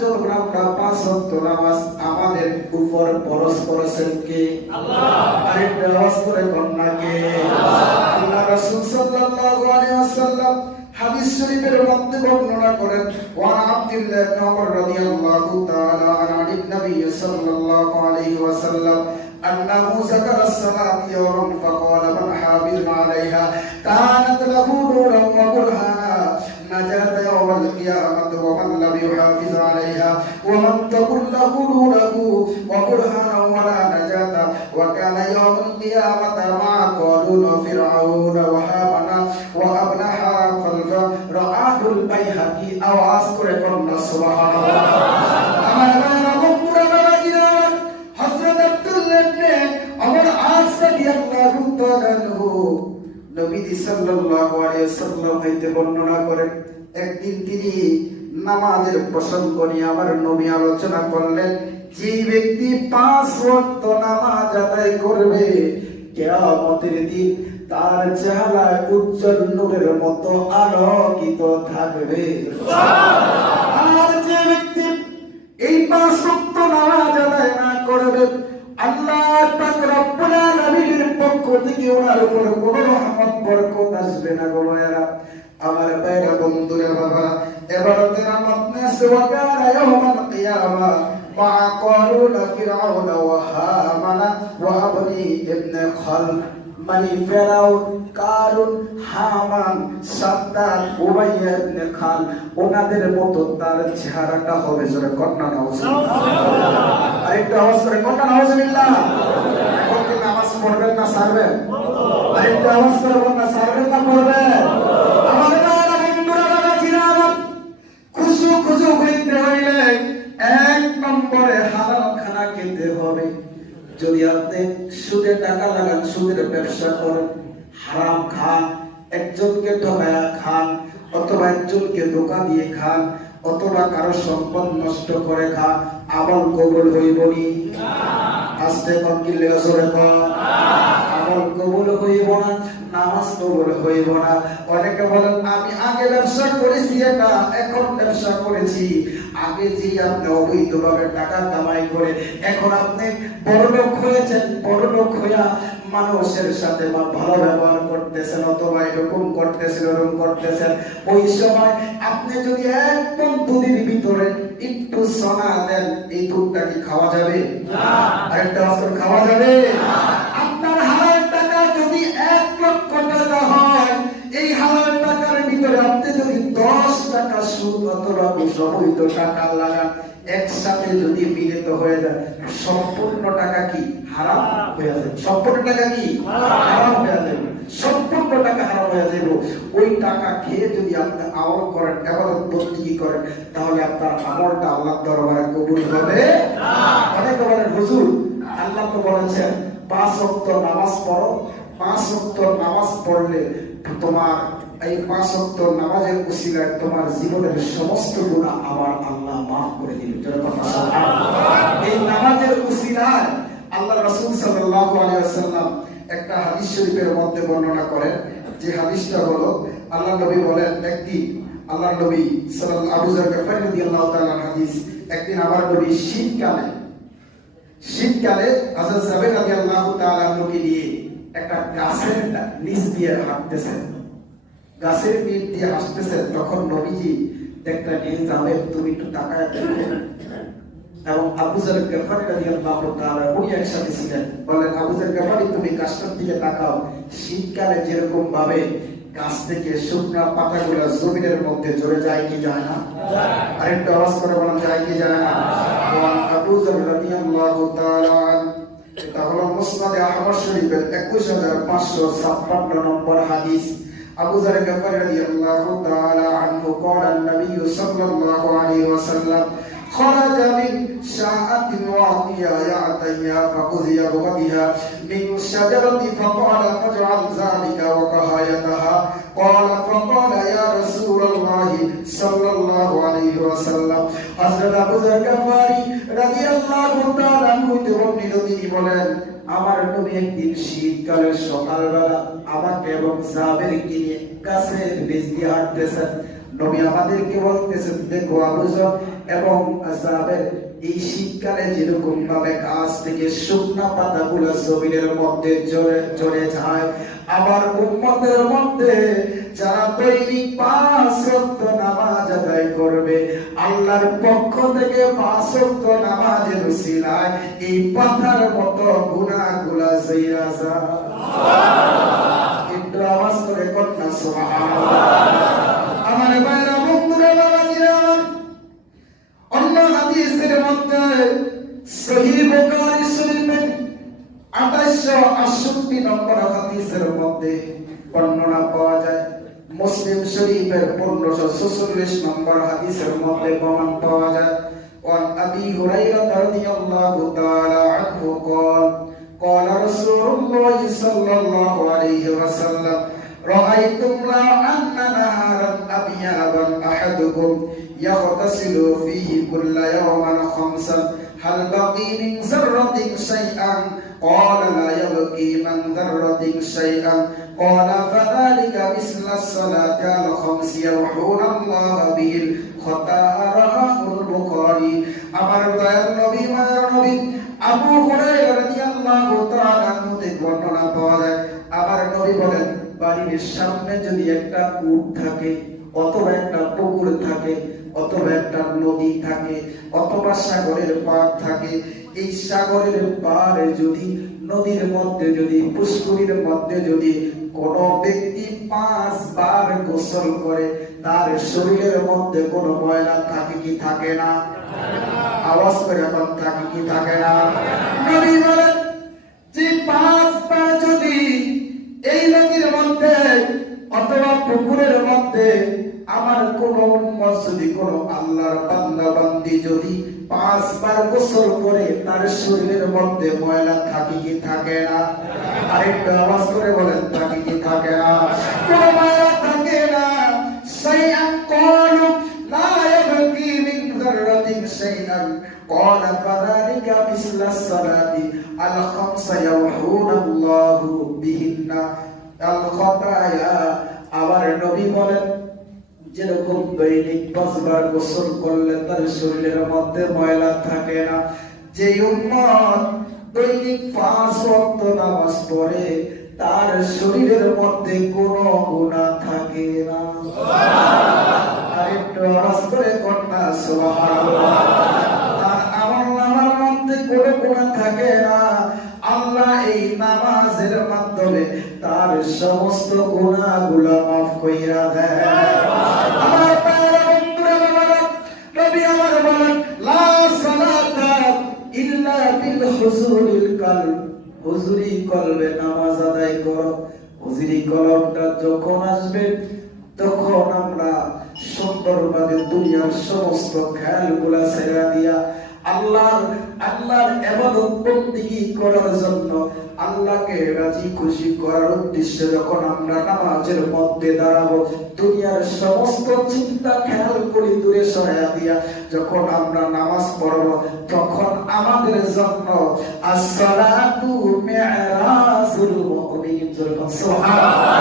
যখন আমরা 5 ওয়াক্ত নামাজ আমাদের উপর ফরজ করেছেন কে? আল্লাহ। আরেকটা আওয়াজ করে কন্যা কে? আল্লাহ রাসূল সাল্লাল্লাহু আলাইহি ওয়াসাল্লাম হাদিস শরীফের মধ্যে বর্ণনা করেন, ওয়া আব্দুল্লাহ ইবনে ওমর রাদিয়াল্লাহু তাআলা আন নবী সাল্লাল্লাহু আলাইহি ওয়াসাল্লাম আন্নাহু যাকারা সালাত ইয়াওমান ফাকালা মান হাফিজ আলাইহা কানাত লাহু নূরান ওয়া বুরহানা নাজাত ইয়াওমাল কিয়ামাতি ওয়া মান লাম ইউহাফিজ আলাইহা ওয়া মান তাকুল লাহু নূরাহু ওয়া বুরহানা ওয়া লা নাজাতা ওয়া কানা ইয়াওমাল কিয়ামাতি মা ক্বালুন ফিরআউন ওয়া হামানা ওয়া আবনাহা ফালফা রাআহুল বাইহাকি। আওয়াজ করে কন্যা সুবহানাল্লাহ। আমার বাবা বন্ধুরা বাবা জিরান হযরত আব্দুল্লাহ ইবনে ওমর আস রাদিয়াল্লাহু তাআলা আনহু নবী সাল্লাল্লাহু আলাইহি ওয়াসাল্লাম হইতে বর্ণনা করেন, একদিন তিনি নামাজের প্রসঙ্গ নিয়ে আমার নবী আলোচনা করলেন, যে ব্যক্তি 5 ওয়াক্ত নামাজ আদায় করবে কিয়ামতের দিন তার চেহারায় উজ্জ্বল নূরের মতো আলোকিত থাকবে। আর যে ব্যক্তি এই 5 ওয়াক্ত নামাজ আদায় না করবে, আল্লাহ পাক রব্বুল আলামিনের পক্ষ থেকে ওনার উপর কোনো রহমত বরকত আসবে না গো ভাইরা। আমার ভাইরা বন্ধুরা বাবা, এবারে রহমত নেছে ওয়া কানা ইয়াওমাল কিয়ামা মা ক্বালুন ফিরআউন ওয়া হামানা ওয়া আবনি ইবনে খাল, মানে ফেরাউন, কারুন, হামান, সাদ্দাত, উমাইয়া ইবনে খাল, ওনাদের মতো তার চেহারাটা হবে। জোরে কন্যা নাউজুবিল্লাহ। আরেকটা আওয়াজ করে কন্যা নাউজুবিল্লাহ। এখন কি নামাজ পড়বেন না ছাড়বেন? আরেকটা আওয়াজ করে কন্যা ছাড়বেন না পড়বেন? আমার বাবা বন্ধুরা বাবা জিরান খুশু খুশু হইতে হইলে 1 নম্বরে হালাল খানা খেতে হবে। যদি আপনি সুদে টাকা লাগান, সুদের ব্যবসা করেন, হারাম খান, একজনকে ঠকায়া খান, অথবা একজনকে ধোঁকা দিয়ে খান, অথবা কারো সম্পদ নষ্ট করে খান, আমল কবুল হইবনি? আস্তে কম কি লেজরে কম, আমল কবুল হইব না, নামাজ কবুল হইব না। অনেকে বলেন আমি আগে ব্যবসা করেছি এটা, এখন ব্যবসা করেছি। আগে যে আপনি অবৈধভাবে টাকা কামাই করে এখন আপনি বড়লোক হয়েছেন, বড়লোক হইয়া মানুষের সাথে ভালো ব্যবহার করতেছেন, অথবা এরকম করতেছেন ওরকম করতেছেন, ওই সময় আপনি যদি একদম দুধের ভিতরে একটু সোনা দেন, এই দুধটা কি খাওয়া যাবে? না। আরেকটা বছর খাওয়া যাবে? না। আপনার হালাল টাকা যদি 1 লক্ষ টাকা হয়, এই হালাল টাকার ভিতরে আপনি যদি 10 টাকা সুদ অথবা অবৈধ টাকা লাগান, একসাথে যদি মিলিত হয়ে যায়, সম্পূর্ণ টাকা কি হারাম হয়ে যাবে? সম্পূর্ণ টাকা কি হারাম হয়ে যাবে? সম্পূর্ণ টাকা হারাম হয়ে যাবে। ওই টাকা খেয়ে যদি আপনি আমল করেন, ইবাদত বন্দেগী করেন, তাহলে আপনার আমলটা আল্লাহর দরবারে কবুল হবে না। অনেকে বলেন হুজুর আল্লাহ তো বলেছেন 5 ওয়াক্ত নামাজ পড়ো, 5 ওয়াক্ত নামাজ পড়লে তোমার এই 5 ওয়াক্ত নামাজের উসিলায় তোমার জীবনের সমস্ত গুনাহ আমার আল্লাহ maaf করে দিবেন। এই নামাজের উসিলায় আল্লাহ রাসূল সাল্লাল্লাহু আলাইহি ওয়াসাল্লাম একটা হাদিস শরীফের মধ্যে বর্ণনা করেন, যে হাদিসটা হলো আল্লাহ নবী বলেন, একদিন আল্লাহ নবী সাল্লাল্লাহু আবু যর গফারি রাদিয়াল্লাহু তাআলা হাদিস, একদিন আমার নবী শীতকালে হযরত জাবের রাদিয়াল্লাহু তাআলা আনহুকে নিয়ে একটা গাছের নিচ দিয়ে হাঁটতেছেন, গাছের নিচ দিয়ে হাঁটতেছেন। তখন নবীজি দেখলেন, এই জাবের তুমি একটু তাকায় দেখো। এবং আবু যর গফারি রাদিয়াল্লাহু তাআলা উনি একসাথে ছিলেন, বলেন আবু যর গফারি তুমি গাছটার দিকে তাকাও, শীতকালে যেরকম ভাবে গাছ থেকে শুকনা পাতাগুলো জমিনের মধ্যে ঝরে যায় কি যায় না? আরেকটু আওয়াজ করে বলেন যায় কি যায় না? আবু যর রাদিয়াল্লাহু তাআলা, এটা হলো মুসনাদে আহমদ শরীফের 21556 নম্বর হাদিস। আবু যর গফারি রাদিয়াল্লাহু তাআলা আনহু قال النبي صلى الله عليه وسلم خرج من شاءة واقية يعطيها فقضي بغضها من شجرة فقال فاجعل ذلك وقهايتها قال فقال يا رسول الله صلى الله عليه وسلم حضرت আবু যর গফারি রাদিয়াল্লাহু তাআলা আনহু তিনি বলেন, আমার নবী একদিন শীতকালের সকালবেলা আমাকে এবং জাবেরকে নিয়ে গাছের নিচ দিয়ে হাঁটতেছেন। নবী আমাদেরকে বলতেছেন, দেখো আবু যর এবং আযাবের এই শীতকালে যেরকম ভাবে গাছ থেকে শুকনা পাতাগুলো জমিনের মধ্যে ঝরে যায়, আবার উম্মতের মধ্যে যারা দৈনিক 5 ওয়াক্ত নামাজ আদায় করবে, আল্লাহর পক্ষ থেকে 5 ওয়াক্ত নামাজের উসিলায় এই পাতার মতো গুনাহগুলো ঝইরা যায়। একটু আওয়াজ করে কন্যা সুবহানাল্লাহ। আমার ভাইরা, বন্ধুরা, বাবাজিরা, অন্য হাদিসের মধ্যে সহিহ বুখারী শরীফের 2868 নম্বর হাদিসের মধ্যে বর্ণনা পাওয়া যায়, মুসলিম শরীফের 1546 নম্বর হাদিসের মধ্যে প্রমাণ পাওয়া যায়। ওয়ান আবি হুরায়রা রাদিয়াল্লাহু তাআলা আনহু قال قال رسول الله صلى الله عليه وسلم رأيتم لو أن نهارا أبيضا أحدكم يغتسل فيه كل يوم 5 هل بقي من ذرة شيئا؟ قال لا يبقي من ذرة شيئا. قال فذلك مثل الصلاة على 5 يمحون الله به الخطايا. رواه البخاري. আমার দয়ার নবী, মায়ের নবী আবু হুরায়রা রাদিয়াল্লাহু তাআলা থেকে বর্ণনা পাওয়া যায়, আমার নবী বলেন, বাড়ির সামনে যদি একটা কূপ থাকে, অথবা একটা পুকুর থাকে, অথবা একটা নদী থাকে, অথবা সাগরের পাড় থাকে, এই সাগরের পাড়ে যদি, নদীর মধ্যে যদি, পুষ্করির মধ্যে যদি কোন ব্যক্তি 5 বার গোসল করে, তার শরীরের মধ্যে কোনো ময়লা থাকে কি থাকে না? আওয়াজ করে এখন, থাকে কি থাকে না? নবী বলেন যে 5 বার যদি এই নদীর মধ্যে অথবা পুকুরের মধ্যে আমার কোন উম্মত যদি, কোন আল্লাহর বান্দা বান্দি যদি 5 বার গোসল করে, তার শরীরের মধ্যে ময়লা থাকে কি থাকে না? আরেকটা আওয়াজ করে বলেন, থাকে কি থাকে না? কোন ময়লা থাকে না। শাইআন ক্বালু লা ইয়াবকি মিন যাররাতিন শাইআন। قال فذلك مثل الصلاة الخمس يمحون الله بهن الخطايا. আবার নবী বলেন, যেরকম দৈনিক 5 বার গোসল করলে তার শরীরের মধ্যে ময়লা থাকে না, যে উম্মত দৈনিক 5 ওয়াক্ত নামাজ পড়ে, তার শরীরের মধ্যে কোনো গুনাহ থাকে না। আর একটু আওয়াজ করে কন্যা সুবহানাল্লাহ। তার আমলনামার মধ্যে কোনো গুনাহ থাকে না। আল্লাহ এই নামাজের মাধ্যমে তার সমস্ত গুনাহগুলো মাফ কইরা দেয়। আমার প্রিয় বন্ধুরা, বাবারা, নবী আমার বলেন, লা সালাতা ইল্লা বিল হুজুরিল কলব। হুজুরি কলবে নামাজ আদায় করো। হুজুরি কলবটা যখন আসবে, তখন আমরা সুন্দরভাবে দুনিয়ার সমস্ত খেয়ালগুলা ছেড়ে দিয়া আল্লাহর ইবাদত বন্দেগী করার জন্য, আল্লাহকে রাজি খুশি করার উদ্দেশ্যে যখন আমরা নামাজের মধ্যে দাঁড়াবো, দুনিয়ার সমস্ত চিন্তা খেয়াল করি দূরে সরাইয়া দিয়া যখন আমরা নামাজ পড়ব, তখন আমাদের জন্য আসসালাতু মি'রাজুল মুমিনিন। সুবহানাল্লাহ।